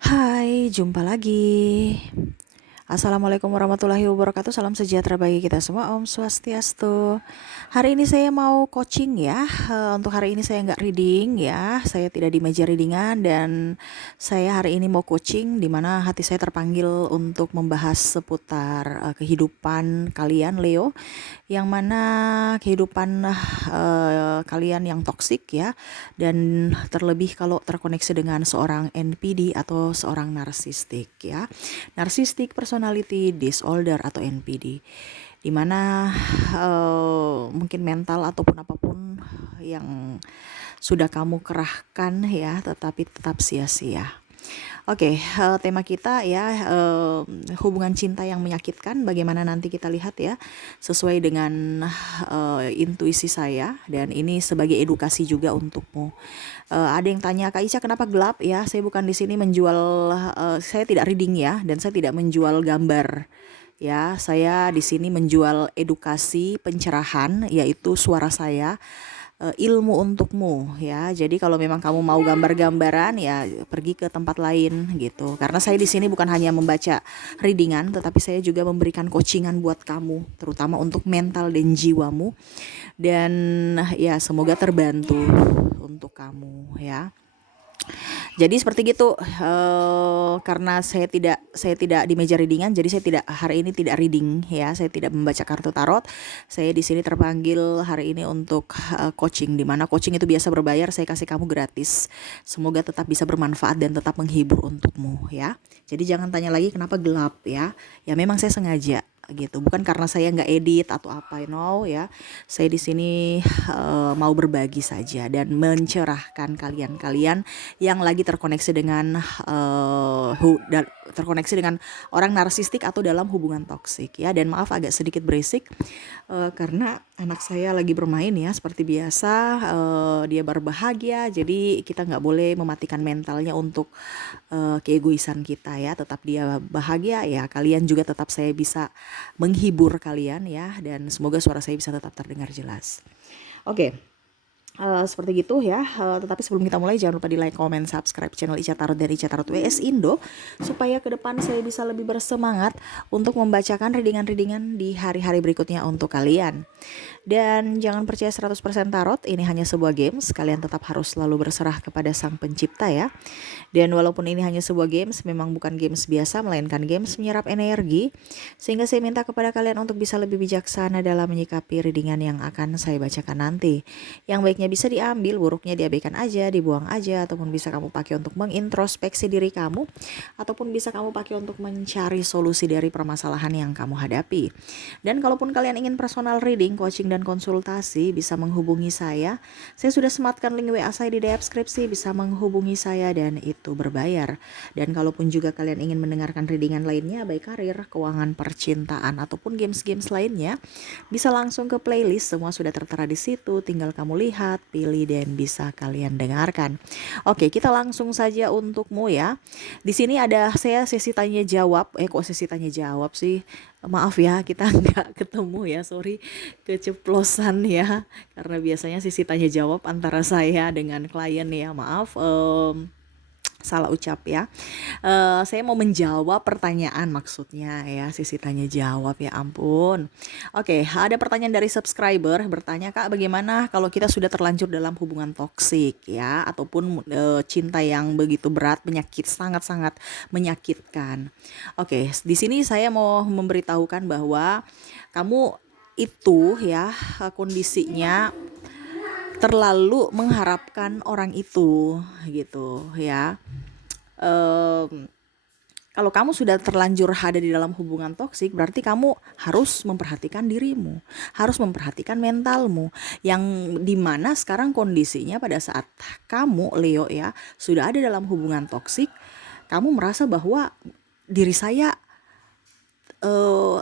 Hai, jumpa lagi. Assalamualaikum warahmatullahi wabarakatuh. Salam sejahtera bagi kita semua. Om Swastiastu. Hari ini saya mau coaching ya. Untuk hari ini saya nggak reading ya. Saya tidak di meja readingan dan saya hari ini mau coaching di mana hati saya terpanggil untuk membahas seputar kehidupan kalian Leo, yang mana kehidupan kalian yang toksik ya, dan terlebih kalau terkoneksi dengan seorang NPD atau seorang narsistik ya. Narcissistic Personality Disorder atau NPD, di mana mungkin mental ataupun apapun yang sudah kamu kerahkan ya, tetapi tetap sia-sia. Oke, tema kita ya, hubungan cinta yang menyakitkan. Bagaimana nanti kita lihat ya, sesuai dengan intuisi saya, dan ini sebagai edukasi juga untukmu. Ada yang tanya, Kak Ica kenapa gelap ya? Saya bukan di sini menjual, saya tidak reading ya, dan saya tidak menjual gambar. Ya, saya di sini menjual edukasi, pencerahan, yaitu suara saya, ilmu untukmu ya. Jadi kalau memang kamu mau gambar-gambaran ya pergi ke tempat lain gitu. Karena saya di sini bukan hanya membaca readingan, tetapi saya juga memberikan coachingan buat kamu, terutama untuk mental dan jiwamu. Dan ya semoga terbantu untuk kamu ya. Jadi seperti gitu, karena saya tidak di meja readingan, jadi saya tidak hari ini tidak reading ya, saya tidak membaca kartu tarot. Saya di sini terpanggil hari ini untuk coaching, di mana coaching itu biasa berbayar, saya kasih kamu gratis. Semoga tetap bisa bermanfaat dan tetap menghibur untukmu ya. Jadi jangan tanya lagi kenapa gelap ya. Ya memang saya sengaja gitu, bukan karena saya nggak edit atau apa, ya. Saya di sini mau berbagi saja dan mencerahkan kalian-kalian yang lagi terkoneksi dengan terkoneksi dengan orang narsistik atau dalam hubungan toksik ya. Dan maaf agak sedikit berisik karena anak saya lagi bermain ya, seperti biasa. Dia berbahagia, jadi kita nggak boleh mematikan mentalnya untuk keegoisan kita ya. Tetap dia bahagia ya, kalian juga tetap saya bisa menghibur kalian ya, dan semoga suara saya bisa tetap terdengar jelas. Oke. Seperti gitu ya, tetapi sebelum kita mulai jangan lupa di like, comment, subscribe channel Ica Tarot dan Ica Tarot WS Indo, supaya ke depan saya bisa lebih bersemangat untuk membacakan readingan-readingan di hari-hari berikutnya untuk kalian. Dan jangan percaya 100% tarot, ini hanya sebuah games, kalian tetap harus selalu berserah kepada sang pencipta ya. Dan walaupun ini hanya sebuah games, memang bukan games biasa, melainkan games menyerap energi, sehingga saya minta kepada kalian untuk bisa lebih bijaksana dalam menyikapi readingan yang akan saya bacakan nanti. Yang baiknya bisa diambil, buruknya diabaikan aja, dibuang aja, ataupun bisa kamu pakai untuk mengintrospeksi diri kamu, ataupun bisa kamu pakai untuk mencari solusi dari permasalahan yang kamu hadapi. Dan kalaupun kalian ingin personal reading, coaching, dan konsultasi, bisa menghubungi saya. Saya sudah sematkan link WA saya di deskripsi, bisa menghubungi saya dan itu berbayar. Dan kalaupun juga kalian ingin mendengarkan readingan lainnya, baik karir, keuangan, percintaan, ataupun games-games lainnya, bisa langsung ke playlist, semua sudah tertera di situ, tinggal kamu lihat, pilih, dan bisa kalian dengarkan. Oke, kita langsung saja untukmu ya. Di sini ada saya sesi tanya jawab. Kok sesi tanya jawab sih? Maaf ya, kita nggak ketemu ya, sorry, keceplosan ya. Karena biasanya sesi tanya jawab antara saya dengan klien ya, maaf. Salah ucap ya. Saya mau menjawab pertanyaan maksudnya ya, sisi tanya jawab, ya ampun. Oke, ada pertanyaan dari subscriber bertanya, Kak, bagaimana kalau kita sudah terlanjur dalam hubungan toksik ya, ataupun cinta yang begitu berat, sangat-sangat menyakitkan. Oke, di sini saya mau memberitahukan bahwa kamu itu ya, kondisinya terlalu mengharapkan orang itu gitu ya. um, Kalau kamu sudah terlanjur ada di dalam hubungan toksik, berarti kamu harus memperhatikan dirimu, harus memperhatikan mentalmu, yang dimana sekarang kondisinya pada saat kamu Leo ya sudah ada dalam hubungan toksik, kamu merasa bahwa diri saya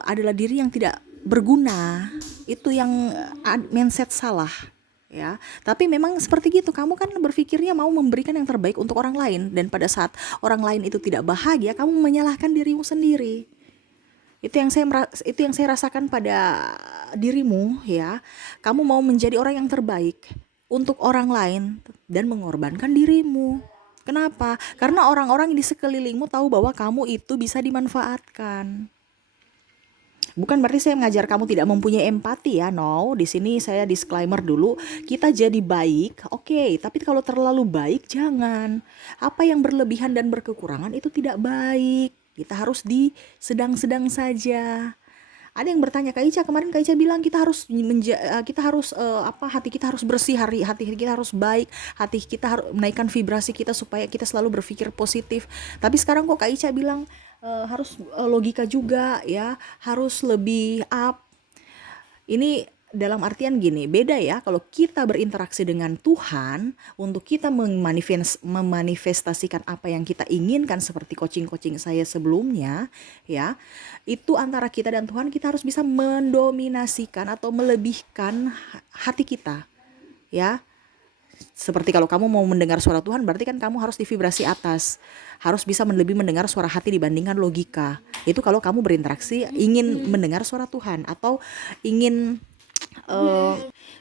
adalah diri yang tidak berguna. Itu yang mindset salah ya. Tapi memang seperti gitu, kamu kan berpikirnya mau memberikan yang terbaik untuk orang lain, dan pada saat orang lain itu tidak bahagia, kamu menyalahkan dirimu sendiri. Itu yang saya rasakan pada dirimu ya. Kamu mau menjadi orang yang terbaik untuk orang lain dan mengorbankan dirimu. Kenapa? Karena orang-orang di sekelilingmu tahu bahwa kamu itu bisa dimanfaatkan. Bukan berarti saya mengajar kamu tidak mempunyai empati ya, no. Di sini saya disclaimer dulu, kita jadi baik, oke, tapi kalau terlalu baik jangan. Apa yang berlebihan dan berkekurangan itu tidak baik. Kita harus di sedang-sedang saja. Ada yang bertanya, Kak Ica, kemarin Kak Ica bilang kita harus hati kita harus bersih, hati kita harus baik, hati kita harus menaikkan vibrasi kita supaya kita selalu berpikir positif. Tapi sekarang kok Kak Ica bilang harus logika juga ya, harus lebih up. Ini dalam artian gini, beda ya kalau kita berinteraksi dengan Tuhan untuk kita memanifestasikan apa yang kita inginkan seperti coaching-coaching saya sebelumnya ya. Itu antara kita dan Tuhan, kita harus bisa mendominasikan atau melebihkan hati kita ya. Seperti kalau kamu mau mendengar suara Tuhan, berarti kan kamu harus di vibrasi atas, harus bisa lebih mendengar suara hati dibandingkan logika. Itu kalau kamu berinteraksi ingin mendengar suara Tuhan atau ingin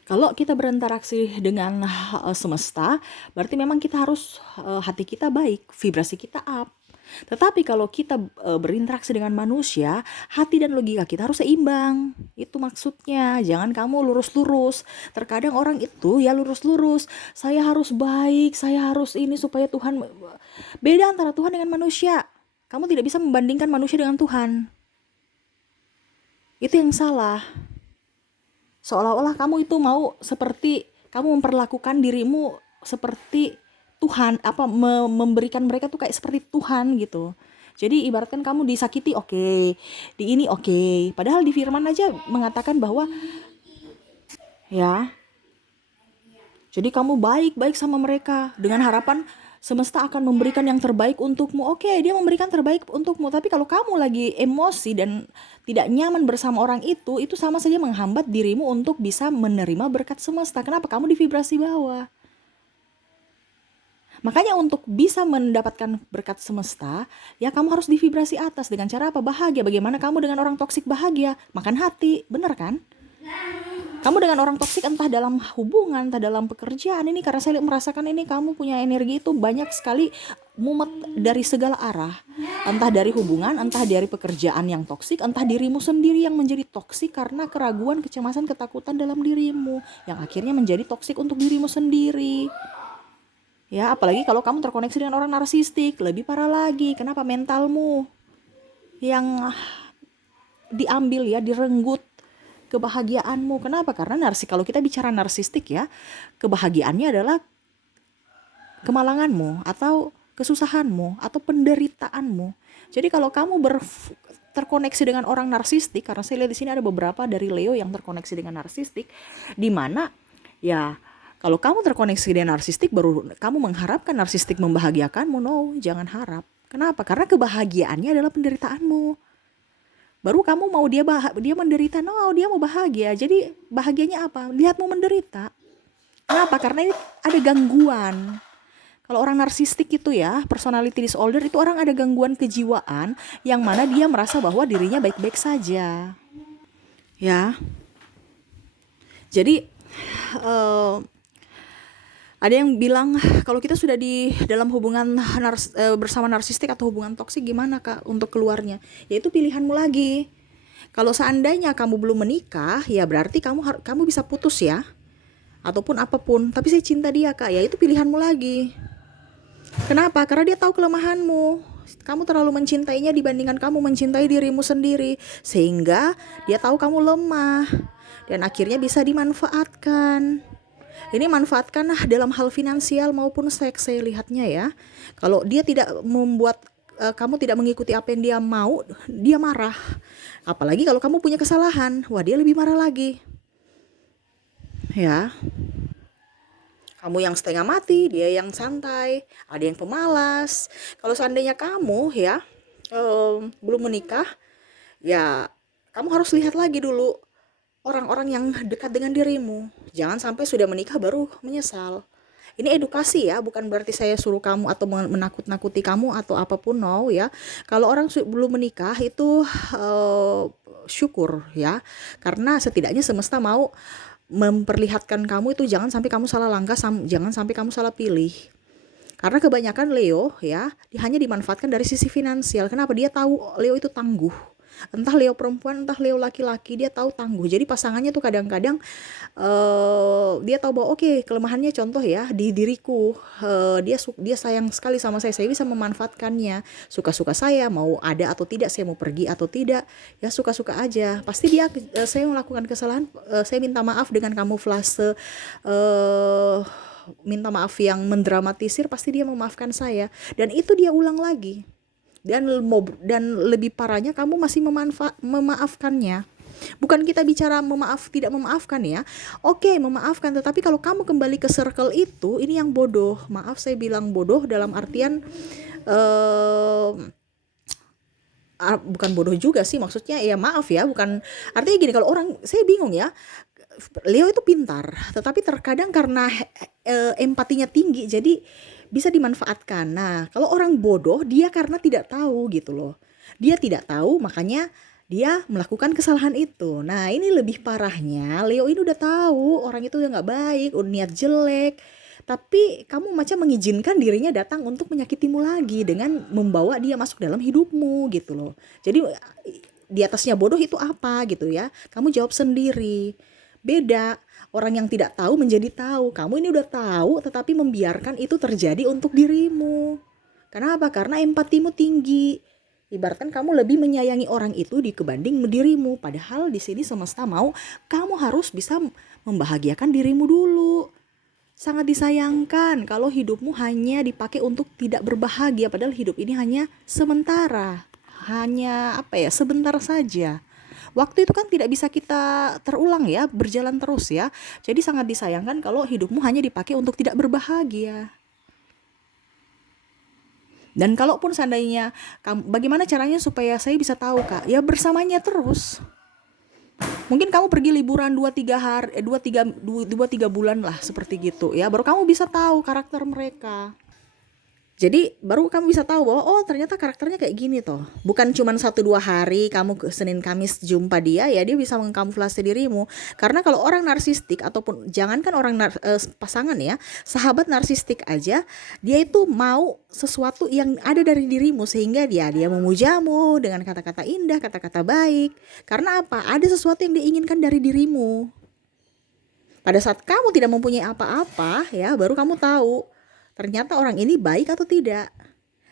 kalau kita berinteraksi dengan semesta, berarti memang kita harus hati kita baik, vibrasi kita up. Tetapi kalau kita berinteraksi dengan manusia, hati dan logika kita harus seimbang. Itu maksudnya. Jangan kamu lurus-lurus. Terkadang orang itu ya lurus-lurus. Saya harus baik, saya harus ini supaya Tuhan. Beda antara Tuhan dengan manusia. Kamu tidak bisa membandingkan manusia dengan Tuhan. Itu yang salah. Seolah-olah kamu itu mau seperti kamu memperlakukan dirimu seperti Tuhan, memberikan mereka tuh kayak seperti Tuhan gitu. Jadi ibaratkan kamu disakiti, oke, di ini oke. Padahal di firman aja mengatakan bahwa ya, jadi kamu baik-baik sama mereka dengan harapan semesta akan memberikan yang terbaik untukmu. Oke, dia memberikan terbaik untukmu. Tapi kalau kamu lagi emosi dan tidak nyaman bersama orang itu sama saja menghambat dirimu untuk bisa menerima berkat semesta. Kenapa? Kamu di vibrasi bawah. Makanya untuk bisa mendapatkan berkat semesta, ya kamu harus di vibrasi atas. Dengan cara apa? Bahagia. Bagaimana kamu dengan orang toksik bahagia? Makan hati, bener kan? Kamu dengan orang toksik entah dalam hubungan, entah dalam pekerjaan, ini karena saya merasakan ini kamu punya energi itu banyak sekali mumet dari segala arah. Entah dari hubungan, entah dari pekerjaan yang toksik, entah dirimu sendiri yang menjadi toksik karena keraguan, kecemasan, ketakutan dalam dirimu, yang akhirnya menjadi toksik untuk dirimu sendiri. Ya, apalagi kalau kamu terkoneksi dengan orang narsistik, lebih parah lagi. Kenapa? Mentalmu yang diambil ya, direnggut kebahagiaanmu. Kenapa? Karena kalau kita bicara narsistik ya, kebahagiaannya adalah kemalanganmu atau kesusahanmu atau penderitaanmu. Jadi kalau kamu terkoneksi dengan orang narsistik, karena saya lihat di sini ada beberapa dari Leo yang terkoneksi dengan narsistik, di mana ya kalau kamu terkoneksi dengan narsistik, baru kamu mengharapkan narsistik membahagiakanmu. No, jangan harap. Kenapa? Karena kebahagiaannya adalah penderitaanmu. Baru kamu mau dia menderita. No, dia mau bahagia. Jadi bahagianya apa? Lihatmu menderita. Kenapa? Karena ini ada gangguan. Kalau orang narsistik itu ya, personality disorder, itu orang ada gangguan kejiwaan yang mana dia merasa bahwa dirinya baik-baik saja. Ya. Jadi ada yang bilang kalau kita sudah di dalam hubungan bersama narsistik atau hubungan toksik, gimana Kak untuk keluarnya? Ya itu pilihanmu lagi. Kalau seandainya kamu belum menikah, ya berarti kamu bisa putus ya, ataupun apapun. Tapi saya cinta dia Kak, ya itu pilihanmu lagi. Kenapa? Karena dia tahu kelemahanmu. Kamu terlalu mencintainya dibandingkan kamu mencintai dirimu sendiri, sehingga dia tahu kamu lemah dan akhirnya bisa dimanfaatkan. Ini manfaatkanlah dalam hal finansial maupun seks, saya lihatnya ya. Kalau dia tidak membuat kamu tidak mengikuti apa yang dia mau, dia marah. Apalagi kalau kamu punya kesalahan, wah dia lebih marah lagi. Ya. Kamu yang setengah mati, dia yang santai, ada yang pemalas. Kalau seandainya kamu ya belum menikah, ya kamu harus lihat lagi dulu orang-orang yang dekat dengan dirimu. Jangan sampai sudah menikah baru menyesal. Ini edukasi ya, bukan berarti saya suruh kamu atau menakut-nakuti kamu atau apapun, no ya. Kalau orang belum menikah itu syukur ya, karena setidaknya semesta mau memperlihatkan kamu itu jangan sampai kamu salah langkah, jangan sampai kamu salah pilih. Karena kebanyakan Leo ya, dia hanya dimanfaatkan dari sisi finansial. Kenapa? Dia tahu Leo itu tangguh. Entah Leo perempuan, entah Leo laki-laki, dia tahu tangguh. Jadi pasangannya tuh kadang-kadang dia tahu bahwa oke, kelemahannya contoh ya di diriku, dia sayang sekali sama saya bisa memanfaatkannya. Suka-suka saya, mau ada atau tidak, saya mau pergi atau tidak, ya suka-suka aja. Pasti saya melakukan kesalahan, saya minta maaf dengan kamuflase, minta maaf yang mendramatisir, pasti dia memaafkan saya, dan itu dia ulang lagi. Dan lebih parahnya, kamu masih memaafkannya. Bukan kita bicara tidak memaafkan ya. Oke, memaafkan, tetapi kalau kamu kembali ke circle itu, ini yang bodoh. Maaf saya bilang bodoh dalam artian bukan bodoh juga sih, maksudnya ya maaf ya, bukan artinya gini, kalau orang, saya bingung ya. Leo itu pintar, tetapi terkadang karena empatinya tinggi, jadi bisa dimanfaatkan. Nah, kalau orang bodoh, dia karena tidak tahu gitu loh. Dia tidak tahu, makanya dia melakukan kesalahan itu. Nah, ini lebih parahnya, Leo ini udah tahu orang itu udah nggak baik, udah niat jelek, tapi kamu macam mengizinkan dirinya datang untuk menyakitimu lagi dengan membawa dia masuk dalam hidupmu gitu loh. Jadi di atasnya bodoh itu apa gitu ya? Kamu jawab sendiri. Beda, orang yang tidak tahu menjadi tahu. Kamu ini udah tahu tetapi membiarkan itu terjadi untuk dirimu. Kenapa? Karena empatimu tinggi. Ibaratkan kamu lebih menyayangi orang itu dibanding dirimu. Padahal di sini semesta mau kamu harus bisa membahagiakan dirimu dulu. Sangat disayangkan kalau hidupmu hanya dipakai untuk tidak berbahagia, padahal hidup ini hanya sementara. Hanya sebentar saja. Waktu itu kan tidak bisa kita terulang ya, berjalan terus ya. Jadi sangat disayangkan kalau hidupmu hanya dipakai untuk tidak berbahagia. Dan kalaupun seandainya, bagaimana caranya supaya saya bisa tahu, Kak? Ya bersamanya terus. Mungkin kamu pergi liburan 2-3 bulan lah, seperti gitu ya. Baru kamu bisa tahu karakter mereka. Jadi baru kamu bisa tahu bahwa oh ternyata karakternya kayak gini toh. Bukan cuma 1-2 hari kamu ke Senin Kamis jumpa dia, ya dia bisa mengkamuflase dirimu. Karena kalau orang narsistik, ataupun jangankan orang pasangan ya, sahabat narsistik aja, dia itu mau sesuatu yang ada dari dirimu, sehingga dia memujamu dengan kata-kata indah, kata-kata baik. Karena apa? Ada sesuatu yang diinginkan dari dirimu. Pada saat kamu tidak mempunyai apa-apa ya, baru kamu tahu ternyata orang ini baik atau tidak.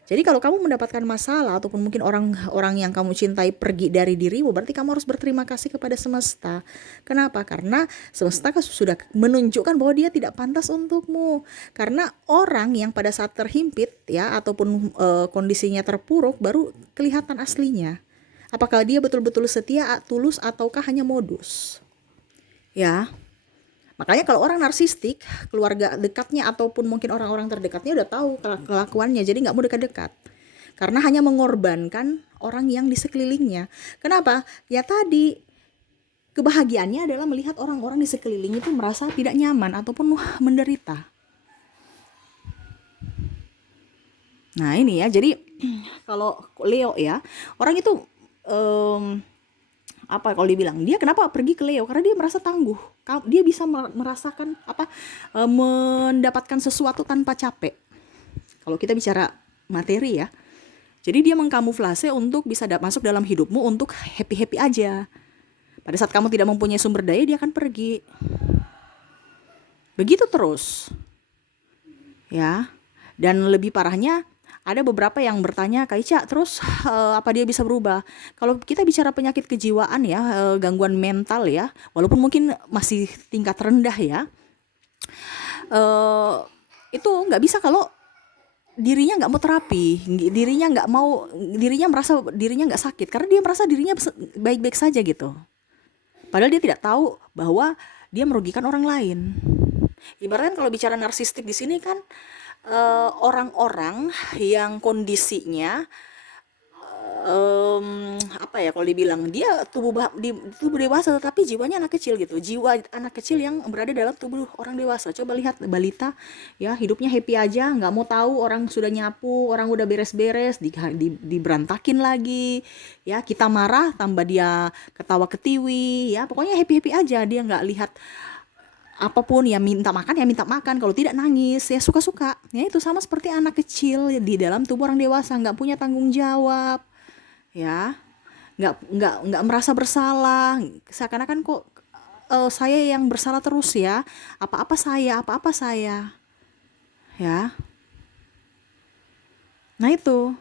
Jadi kalau kamu mendapatkan masalah, ataupun mungkin orang yang kamu cintai pergi dari dirimu, berarti kamu harus berterima kasih kepada semesta. Kenapa? Karena semesta sudah menunjukkan bahwa dia tidak pantas untukmu. Karena orang yang pada saat terhimpit ya, ataupun kondisinya terpuruk, baru kelihatan aslinya. Apakah dia betul-betul setia, tulus, ataukah hanya modus. Ya. Makanya kalau orang narsistik, keluarga dekatnya ataupun mungkin orang-orang terdekatnya udah tahu kelakuannya, jadi nggak mau dekat-dekat. Karena hanya mengorbankan orang yang di sekelilingnya. Kenapa? Ya tadi, kebahagiaannya adalah melihat orang-orang di sekeliling itu merasa tidak nyaman ataupun menderita. Nah ini ya, jadi kalau Leo ya, orang itu kalau dibilang dia kenapa pergi ke Leo, karena dia merasa tangguh, dia bisa merasakan mendapatkan sesuatu tanpa capek. Kalau kita bicara materi ya, jadi dia mengkamuflase untuk bisa masuk dalam hidupmu untuk happy aja. Pada saat kamu tidak mempunyai sumber daya, dia akan pergi. Begitu terus ya. Dan lebih parahnya, ada beberapa yang bertanya, Kak Ica, terus apa dia bisa berubah? Kalau kita bicara penyakit kejiwaan ya, gangguan mental ya, walaupun mungkin masih tingkat rendah ya, itu nggak bisa kalau dirinya nggak mau terapi, dirinya merasa dirinya nggak sakit, karena dia merasa dirinya baik-baik saja gitu. Padahal dia tidak tahu bahwa dia merugikan orang lain. Ibaratnya kalau bicara narsistik di sini kan, orang-orang yang kondisinya kalau dibilang dia tubuh dewasa tetapi jiwanya anak kecil gitu, jiwa anak kecil yang berada dalam tubuh orang dewasa. Coba lihat balita ya, hidupnya happy aja, nggak mau tahu orang sudah nyapu, orang udah beres-beres, diberantakin lagi ya, kita marah tambah dia ketawa ketiwi ya, pokoknya happy aja, dia nggak lihat apapun ya, minta makan, kalau tidak nangis ya suka-suka. Ya itu sama seperti anak kecil di dalam tubuh orang dewasa, nggak punya tanggung jawab, ya, nggak merasa bersalah, seakan-akan kok saya yang bersalah terus ya, apa-apa saya, ya. Nah itu,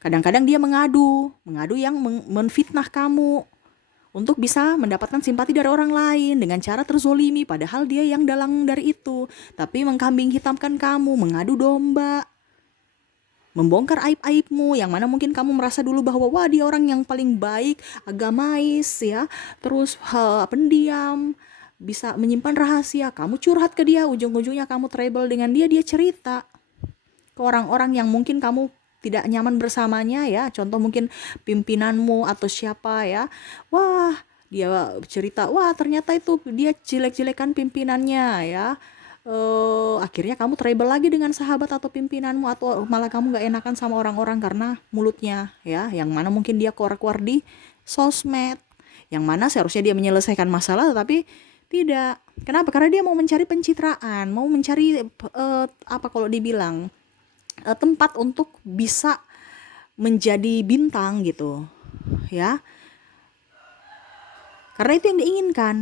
kadang-kadang dia mengadu yang menfitnah kamu untuk bisa mendapatkan simpati dari orang lain dengan cara terzolimi, padahal dia yang dalang dari itu, tapi mengkambing hitamkan kamu, mengadu domba, membongkar aib-aibmu yang mana mungkin kamu merasa dulu bahwa wah dia orang yang paling baik, agamais ya, terus pendiam, bisa menyimpan rahasia. Kamu curhat ke dia, ujung-ujungnya kamu trouble dengan dia, dia cerita ke orang-orang yang mungkin kamu tidak nyaman bersamanya ya, contoh mungkin pimpinanmu atau siapa ya, wah dia cerita, wah ternyata itu dia jelek-jelekan pimpinannya ya. Akhirnya kamu trouble lagi dengan sahabat atau pimpinanmu, atau malah kamu gak enakan sama orang-orang karena mulutnya ya, yang mana mungkin dia keluar-keluar di sosmed, yang mana seharusnya dia menyelesaikan masalah tapi tidak. Kenapa? Karena dia mau mencari pencitraan, mau mencari apa kalau dibilang tempat untuk bisa menjadi bintang gitu ya, karena itu yang diinginkan.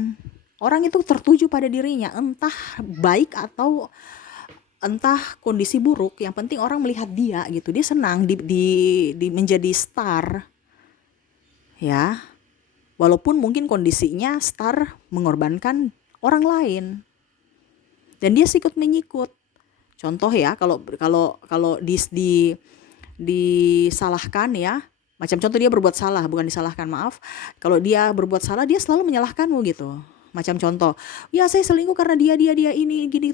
Orang itu tertuju pada dirinya, entah baik atau entah kondisi buruk, yang penting orang melihat dia gitu, dia senang di menjadi star ya, walaupun mungkin kondisinya star mengorbankan orang lain dan dia sikut menyikut. Contoh ya, kalau disalahkan ya, macam contoh dia berbuat salah, bukan disalahkan, maaf. Kalau dia berbuat salah, dia selalu menyalahkanmu gitu. Macam contoh, ya saya selingkuh karena dia ini gini,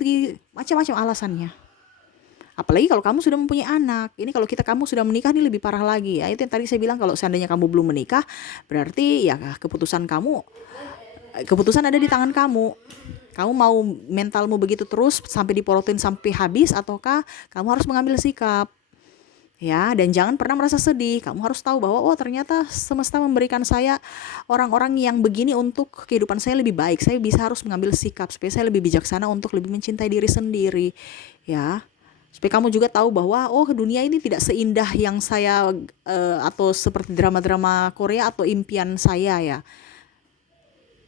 macam-macam alasannya. Apalagi kalau kamu sudah mempunyai anak. Ini kalau kamu sudah menikah, ini lebih parah lagi ya. Itu yang tadi saya bilang, kalau seandainya kamu belum menikah, berarti ya keputusan ada di tangan kamu. Kamu mau mentalmu begitu terus sampai diporotin sampai habis, ataukah kamu harus mengambil sikap ya. Dan jangan pernah merasa sedih. Kamu harus tahu bahwa oh ternyata semesta memberikan saya orang-orang yang begini untuk kehidupan saya lebih baik. Saya harus mengambil sikap supaya saya lebih bijaksana untuk lebih mencintai diri sendiri ya. Supaya kamu juga tahu bahwa oh dunia ini tidak seindah yang saya atau seperti drama-drama Korea atau impian saya ya.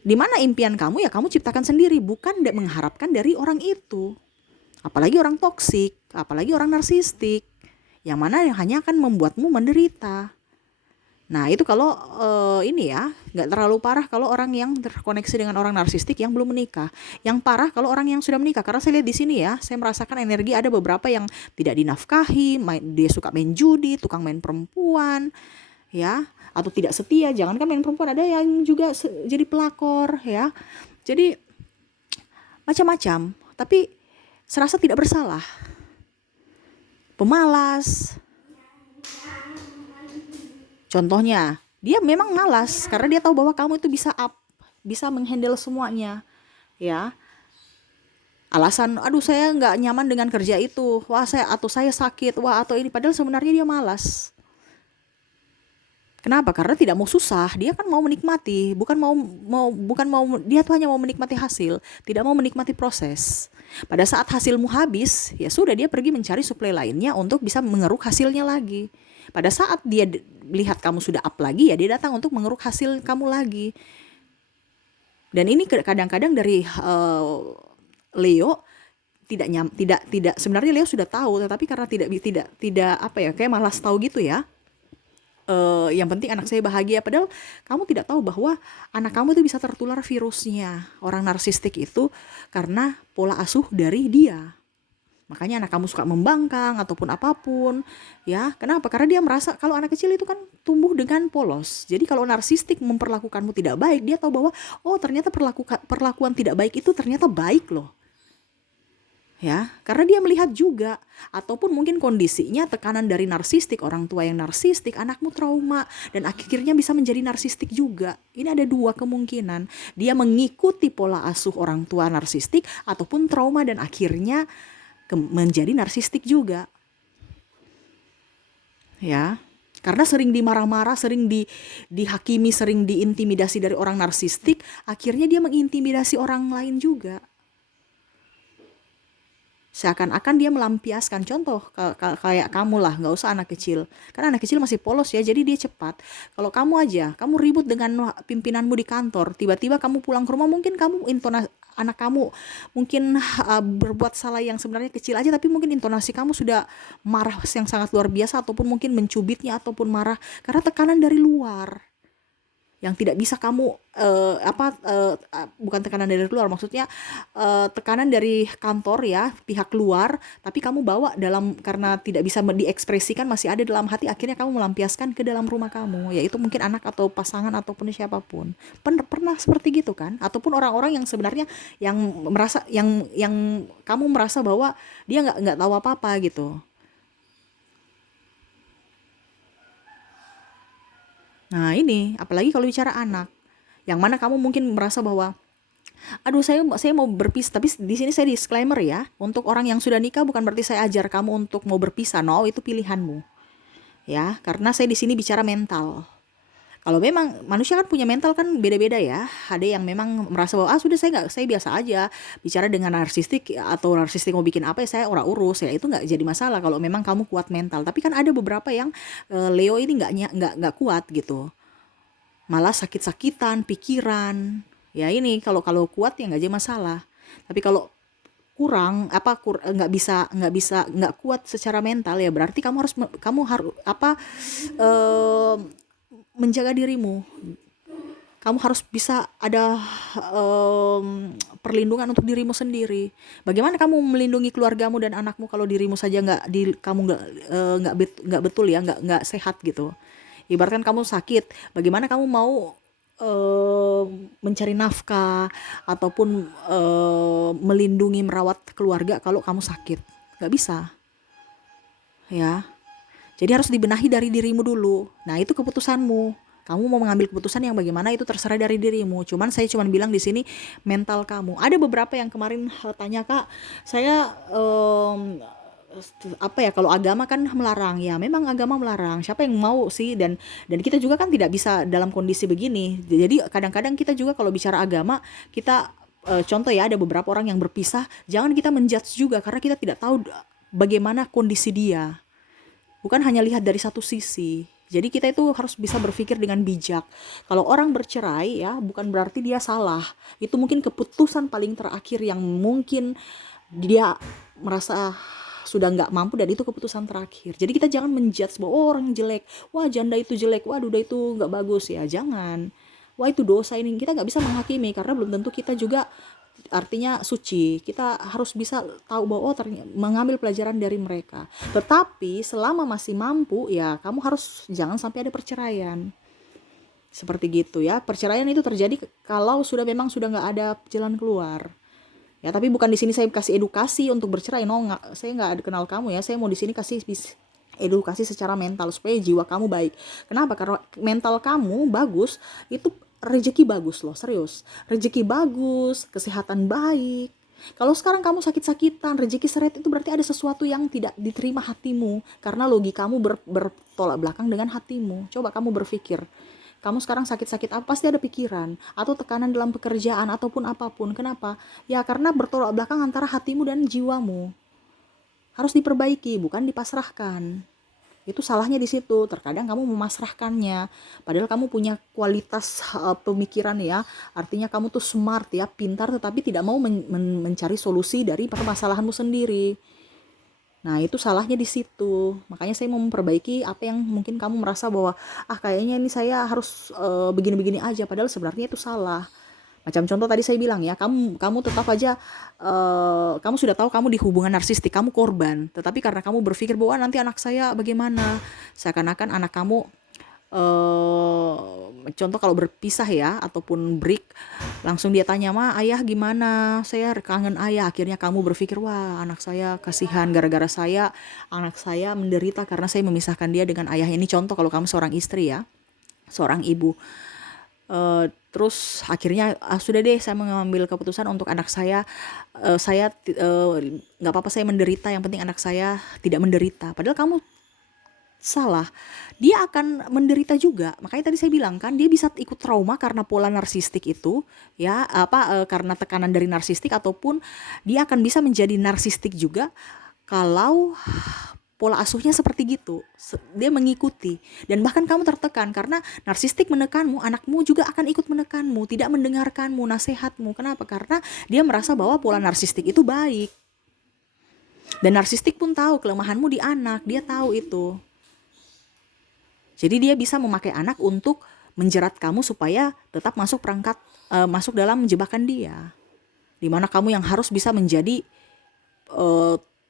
Di mana impian kamu ya kamu ciptakan sendiri, bukan mengharapkan dari orang itu. Apalagi orang toksik, apalagi orang narsistik, yang mana hanya akan membuatmu menderita. Nah itu kalau ini ya, nggak terlalu parah kalau orang yang terkoneksi dengan orang narsistik yang belum menikah. Yang parah kalau orang yang sudah menikah, karena saya lihat di sini ya, saya merasakan energi ada beberapa yang tidak dinafkahi, dia suka main judi, tukang main perempuan, ya, atau tidak setia. Jangankan main perempuan, ada yang juga jadi pelakor ya. Jadi macam-macam, tapi serasa tidak bersalah, pemalas. Contohnya, dia memang malas karena dia tahu bahwa kamu itu bisa menghandle semuanya ya. Alasan, aduh saya nggak nyaman dengan kerja itu, wah saya sakit, wah atau ini, padahal sebenarnya dia malas. Kenapa? Karena tidak mau susah, dia kan mau menikmati, bukan mau dia tuh hanya mau menikmati hasil, tidak mau menikmati proses. Pada saat hasilmu habis, ya sudah, dia pergi mencari suplai lainnya untuk bisa mengeruk hasilnya lagi. Pada saat dia lihat kamu sudah up lagi, ya dia datang untuk mengeruk hasil kamu lagi. Dan ini kadang-kadang dari Leo tidak sebenarnya Leo sudah tahu, tetapi karena tidak apa ya, kayak malas tahu gitu ya. Yang penting anak saya bahagia, padahal kamu tidak tahu bahwa anak kamu itu bisa tertular virusnya orang narsistik itu karena pola asuh dari dia. Makanya anak kamu suka membangkang ataupun apapun ya. Kenapa? Karena dia merasa kalau anak kecil itu kan tumbuh dengan polos. Jadi kalau narsistik memperlakukanmu tidak baik, dia tahu bahwa oh ternyata perlakuan tidak baik itu ternyata baik loh. Ya, karena dia melihat juga, ataupun mungkin kondisinya tekanan dari narsistik, orang tua yang narsistik, anakmu trauma dan akhirnya bisa menjadi narsistik juga. Ini ada dua kemungkinan, dia mengikuti pola asuh orang tua narsistik ataupun trauma dan akhirnya menjadi narsistik juga. Ya, Karena sering dimarah-marah, sering dihakimi, sering diintimidasi dari orang narsistik, akhirnya dia mengintimidasi orang lain juga. Seakan-akan dia melampiaskan, contoh kayak kamu lah, nggak usah anak kecil, karena anak kecil masih polos ya, jadi dia cepat. Kalau kamu aja, kamu ribut dengan pimpinanmu di kantor, tiba-tiba kamu pulang ke rumah, mungkin kamu anak kamu mungkin berbuat salah yang sebenarnya kecil aja, tapi mungkin intonasi kamu sudah marah yang sangat luar biasa, ataupun mungkin mencubitnya, ataupun marah karena tekanan dari luar yang tidak bisa kamu bukan tekanan dari luar, maksudnya tekanan dari kantor ya, pihak luar, tapi kamu bawa dalam, karena tidak bisa diekspresikan, masih ada dalam hati, akhirnya kamu melampiaskan ke dalam rumah kamu, yaitu mungkin anak atau pasangan ataupun siapapun. Pernah seperti gitu kan? Ataupun orang-orang yang sebenarnya yang merasa yang kamu merasa bahwa dia nggak tahu apa-apa gitu. Nah ini apalagi kalau bicara anak, yang mana kamu mungkin merasa bahwa aduh, saya mau berpisah, tapi di sini saya disclaimer ya, untuk orang yang sudah nikah bukan berarti saya ajar kamu untuk mau berpisah, no, itu pilihanmu ya, karena saya di sini bicara mental. Kalau memang manusia kan punya mental kan beda-beda ya, ada yang memang merasa bahwa sudah, saya biasa aja bicara dengan narsistik, atau narsistik mau bikin apa ya saya ora urus ya, itu nggak jadi masalah kalau memang kamu kuat mental. Tapi kan ada beberapa yang Leo ini nggak kuat gitu, malah sakit-sakitan pikiran. Ya ini kalau kuat ya nggak jadi masalah, tapi kalau kurang nggak kuat secara mental, ya berarti kamu harus eh, menjaga dirimu. Kamu harus bisa ada perlindungan untuk dirimu sendiri. Bagaimana kamu melindungi keluargamu dan anakmu kalau dirimu saja kamu nggak betul ya, nggak sehat gitu. Ibaratkan kamu sakit, bagaimana kamu mau eh, mencari nafkah, ataupun melindungi merawat keluarga kalau kamu sakit? Nggak bisa ya. Jadi harus dibenahi dari dirimu dulu. Nah, itu keputusanmu. Kamu mau mengambil keputusan yang bagaimana, itu terserah dari dirimu. Saya cuman bilang di sini mental kamu. Ada beberapa yang kemarin tanya, Kak, saya apa ya, kalau agama kan melarang, ya memang agama melarang, siapa yang mau sih, dan kita juga kan tidak bisa dalam kondisi begini. Jadi kadang-kadang kita juga kalau bicara agama, kita contoh ya, ada beberapa orang yang berpisah, jangan kita menjudge juga, karena kita tidak tahu bagaimana kondisi dia, bukan hanya lihat dari satu sisi. Jadi kita itu harus bisa berpikir dengan bijak. Kalau orang bercerai ya, bukan berarti dia salah. Itu mungkin keputusan paling terakhir yang mungkin dia merasa sudah nggak mampu, dan itu keputusan terakhir. Jadi kita jangan menjudge bahwa orang jelek, wah janda itu jelek, wah duda itu nggak bagus, ya jangan. Wah itu dosa, ini kita nggak bisa menghakimi, karena belum tentu kita juga artinya suci. Kita harus bisa tahu bahwa ternyata mengambil pelajaran dari mereka. Tetapi selama masih mampu ya, kamu harus jangan sampai ada perceraian. Seperti gitu ya. Perceraian itu terjadi kalau memang sudah nggak ada jalan keluar. Ya, tapi bukan di sini saya kasih edukasi untuk bercerai. No, nggak, saya nggak kenal kamu ya. Saya mau di sini kasih edukasi secara mental supaya jiwa kamu baik. Kenapa? Karena mental kamu bagus, itu rezeki bagus loh, serius. Rezeki bagus, kesehatan baik. Kalau sekarang kamu sakit-sakitan, rezeki seret, itu berarti ada sesuatu yang tidak diterima hatimu, karena logikamu bertolak belakang dengan hatimu. Coba kamu berpikir, kamu sekarang sakit-sakit apa, pasti ada pikiran atau tekanan dalam pekerjaan ataupun apapun. Kenapa? Ya karena bertolak belakang antara hatimu dan jiwamu. Harus diperbaiki, bukan dipasrahkan. Itu salahnya di situ. Terkadang kamu memasrahkannya, padahal kamu punya kualitas pemikiran ya, artinya kamu tuh smart ya, pintar, tetapi tidak mau mencari solusi dari permasalahanmu sendiri. Nah itu salahnya di situ. Makanya saya mau memperbaiki apa yang mungkin kamu merasa bahwa kayaknya ini saya harus begini-begini aja, padahal sebenarnya itu salah. Macam contoh tadi saya bilang ya, kamu tetap aja kamu sudah tahu kamu di hubungan narsistik, kamu korban, tetapi karena kamu berpikir bahwa nanti anak saya bagaimana, seakan-akan anak kamu contoh kalau berpisah ya, ataupun break, langsung dia tanya, "Ma, ayah gimana? Saya kangen ayah." Akhirnya kamu berpikir, "Wah, anak saya kasihan, gara-gara anak saya menderita karena saya memisahkan dia dengan ayah." Ini contoh kalau kamu seorang istri ya, seorang ibu. Terus akhirnya sudah deh, saya mengambil keputusan untuk anak saya, saya nggak apa-apa saya menderita, yang penting anak saya tidak menderita. Padahal kamu salah, dia akan menderita juga. Makanya tadi saya bilang kan, dia bisa ikut trauma karena pola narsistik itu, ya, karena tekanan dari narsistik, ataupun dia akan bisa menjadi narsistik juga kalau pola asuhnya seperti gitu. Dia mengikuti, dan bahkan kamu tertekan karena narsistik menekanmu, anakmu juga akan ikut menekanmu, tidak mendengarkanmu, nasihatmu. Kenapa? Karena dia merasa bahwa pola narsistik itu baik. Dan narsistik pun tahu kelemahanmu di anak, dia tahu itu. Jadi dia bisa memakai anak untuk menjerat kamu supaya tetap masuk dalam jebakan dia. Dimana kamu yang harus bisa menjadi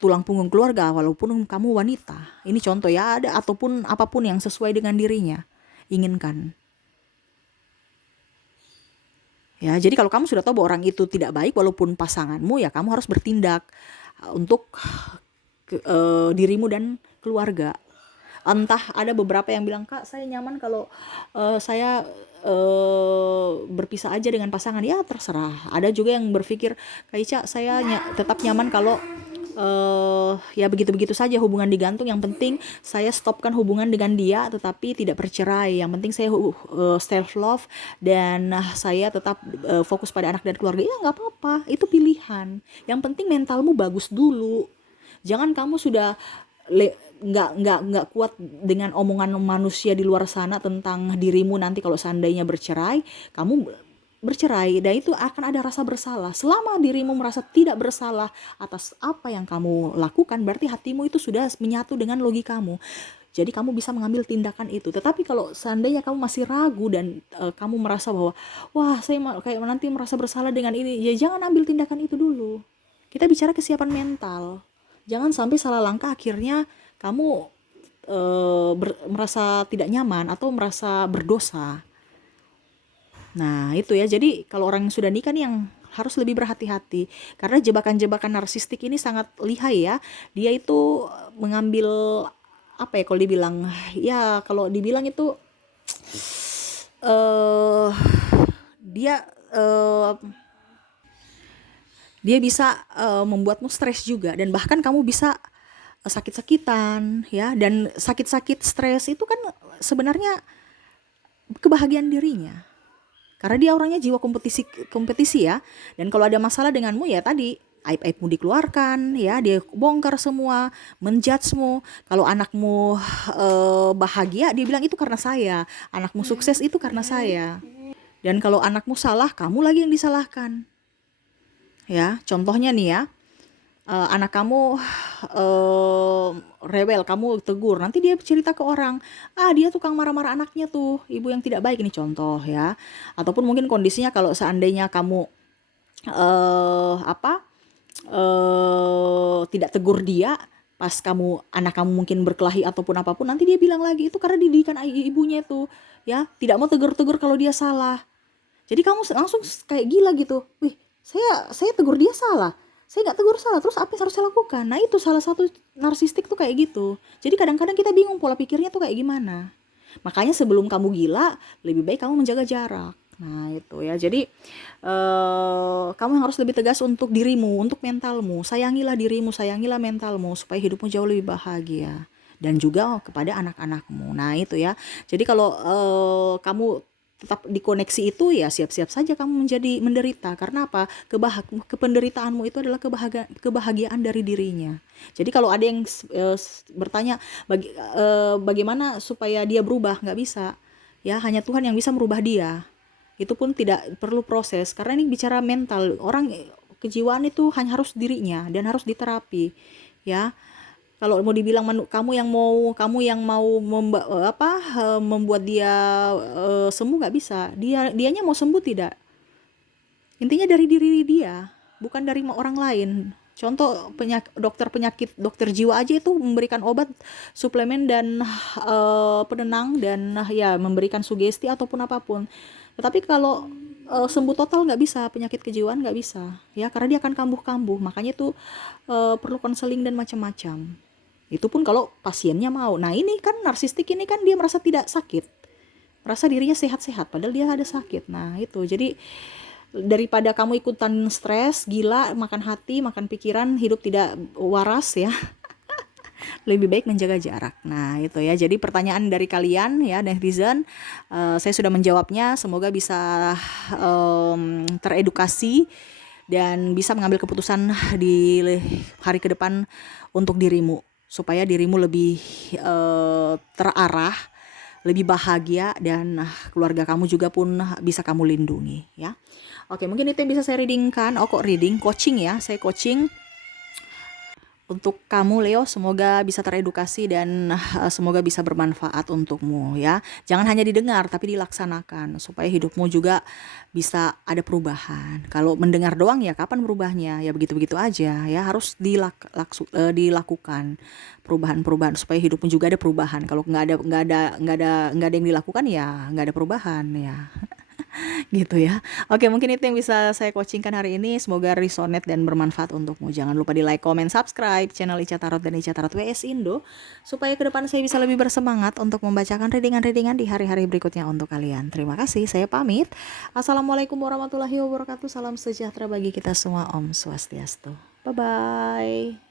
tulang punggung keluarga walaupun kamu wanita. Ini contoh ya, ada ataupun apapun yang sesuai dengan dirinya inginkan. Ya, jadi kalau kamu sudah tahu bahwa orang itu tidak baik walaupun pasanganmu, ya kamu harus bertindak untuk dirimu dan keluarga. Entah ada beberapa yang bilang, Kak, saya nyaman kalau saya berpisah aja dengan pasangan. Ya terserah. Ada juga yang berpikir, Kak Ica, saya tetap nyaman kalau ya begitu-begitu saja hubungan digantung. Yang penting saya stopkan hubungan dengan dia tetapi tidak bercerai. Yang penting saya self love dan saya tetap fokus pada anak dan keluarga. Ya nggak apa-apa, itu pilihan. Yang penting mentalmu bagus dulu. Jangan kamu sudah nggak kuat dengan omongan manusia di luar sana tentang dirimu, nanti kalau seandainya bercerai, kamu bercerai, dan itu akan ada rasa bersalah. Selama dirimu merasa tidak bersalah atas apa yang kamu lakukan, berarti hatimu itu sudah menyatu dengan logikamu. Jadi kamu bisa mengambil tindakan itu. Tetapi kalau seandainya kamu masih ragu dan kamu merasa bahwa, wah saya kayak nanti merasa bersalah dengan ini, ya jangan ambil tindakan itu dulu. Kita bicara kesiapan mental. Jangan sampai salah langkah akhirnya kamu merasa tidak nyaman atau merasa berdosa. Nah itu ya, jadi kalau orang yang sudah nikah nih yang harus lebih berhati-hati, karena jebakan-jebakan narsistik ini sangat lihai ya. Dia itu mengambil, apa ya, kalau dibilang, ya kalau dibilang itu eh dia eh, dia bisa membuatmu stres juga, dan bahkan kamu bisa sakit-sakitan ya. Dan sakit-sakit stres itu kan sebenarnya kebahagiaan dirinya, karena dia orangnya jiwa kompetisi ya. Dan kalau ada masalah denganmu, ya tadi aib-aibmu dikeluarkan ya, dia bongkar semua, menjudgemu. Kalau anakmu bahagia, dia bilang itu karena saya. Anakmu sukses itu karena saya. Dan kalau anakmu salah, kamu lagi yang disalahkan. Ya, contohnya nih ya, anak kamu rewel, kamu tegur, nanti dia cerita ke orang, dia tukang marah-marah anaknya tuh, ibu yang tidak baik. Ini contoh ya. Ataupun mungkin kondisinya kalau seandainya kamu tidak tegur dia, pas anak kamu mungkin berkelahi ataupun apapun, nanti dia bilang lagi itu karena didikan ibunya itu ya, tidak mau tegur-tegur kalau dia salah. Jadi kamu langsung kayak gila gitu. Wih, saya tegur dia salah. Saya nggak tegur salah. Terus apa yang harus saya lakukan? Nah itu salah satu narsistik tuh kayak gitu. Jadi kadang-kadang kita bingung pola pikirnya tuh kayak gimana. Makanya sebelum kamu gila, lebih baik kamu menjaga jarak. Nah itu ya. Jadi kamu harus lebih tegas untuk dirimu, untuk mentalmu. Sayangilah dirimu, sayangilah mentalmu supaya hidupmu jauh lebih bahagia. Dan juga kepada anak-anakmu. Nah itu ya. Jadi kalau kamu tetap dikoneksi itu, ya siap-siap saja kamu menjadi menderita. Karena apa? Kependeritaanmu itu adalah kebahagiaan dari dirinya. Jadi kalau ada yang bertanya bagaimana supaya dia berubah, nggak bisa ya, hanya Tuhan yang bisa merubah dia. Itu pun tidak perlu proses, karena ini bicara mental. Orang kejiwaan itu hanya harus dirinya dan harus diterapi ya. Kalau mau dibilang kamu yang mau membuat dia sembuh, nggak bisa. Dianya mau sembuh tidak. Intinya dari diri dia, bukan dari orang lain. Contoh dokter jiwa aja itu memberikan obat, suplemen dan penenang dan ya memberikan sugesti ataupun apapun. Tetapi kalau sembuh total nggak bisa, penyakit kejiwaan nggak bisa ya, karena dia akan kambuh-kambuh. Makanya itu perlu konseling dan macam-macam. Itu pun kalau pasiennya mau. Nah ini kan narsistik ini kan dia merasa tidak sakit, merasa dirinya sehat-sehat padahal dia ada sakit. Nah itu, jadi daripada kamu ikutan stres, gila, makan hati, makan pikiran, hidup tidak waras ya. lebih baik menjaga jarak. Nah, itu ya. Jadi pertanyaan dari kalian ya netizen, saya sudah menjawabnya. Semoga bisa teredukasi dan bisa mengambil keputusan di hari ke depan untuk dirimu supaya dirimu lebih terarah, lebih bahagia dan keluarga kamu juga pun bisa kamu lindungi ya. Oke, mungkin itu yang bisa saya readingkan. Oh, kok reading, coaching ya. Saya coaching untuk kamu Leo, semoga bisa teredukasi dan semoga bisa bermanfaat untukmu ya. Jangan hanya didengar tapi dilaksanakan supaya hidupmu juga bisa ada perubahan. Kalau mendengar doang ya kapan berubahnya? Ya begitu-begitu aja ya, harus dilakukan perubahan-perubahan supaya hidupmu juga ada perubahan. Kalau nggak ada yang dilakukan ya nggak ada perubahan ya. Gitu ya. Oke, mungkin itu yang bisa saya coachingkan hari ini. Semoga resonate dan bermanfaat untukmu. Jangan lupa di like, comment, subscribe channel Ica Tarot dan Ica Tarot WS Indo supaya ke depan saya bisa lebih bersemangat untuk membacakan readingan-readingan di hari-hari berikutnya untuk kalian. Terima kasih. Saya pamit. Assalamualaikum warahmatullahi wabarakatuh. Salam sejahtera bagi kita semua. Om Swastiastu. Bye bye.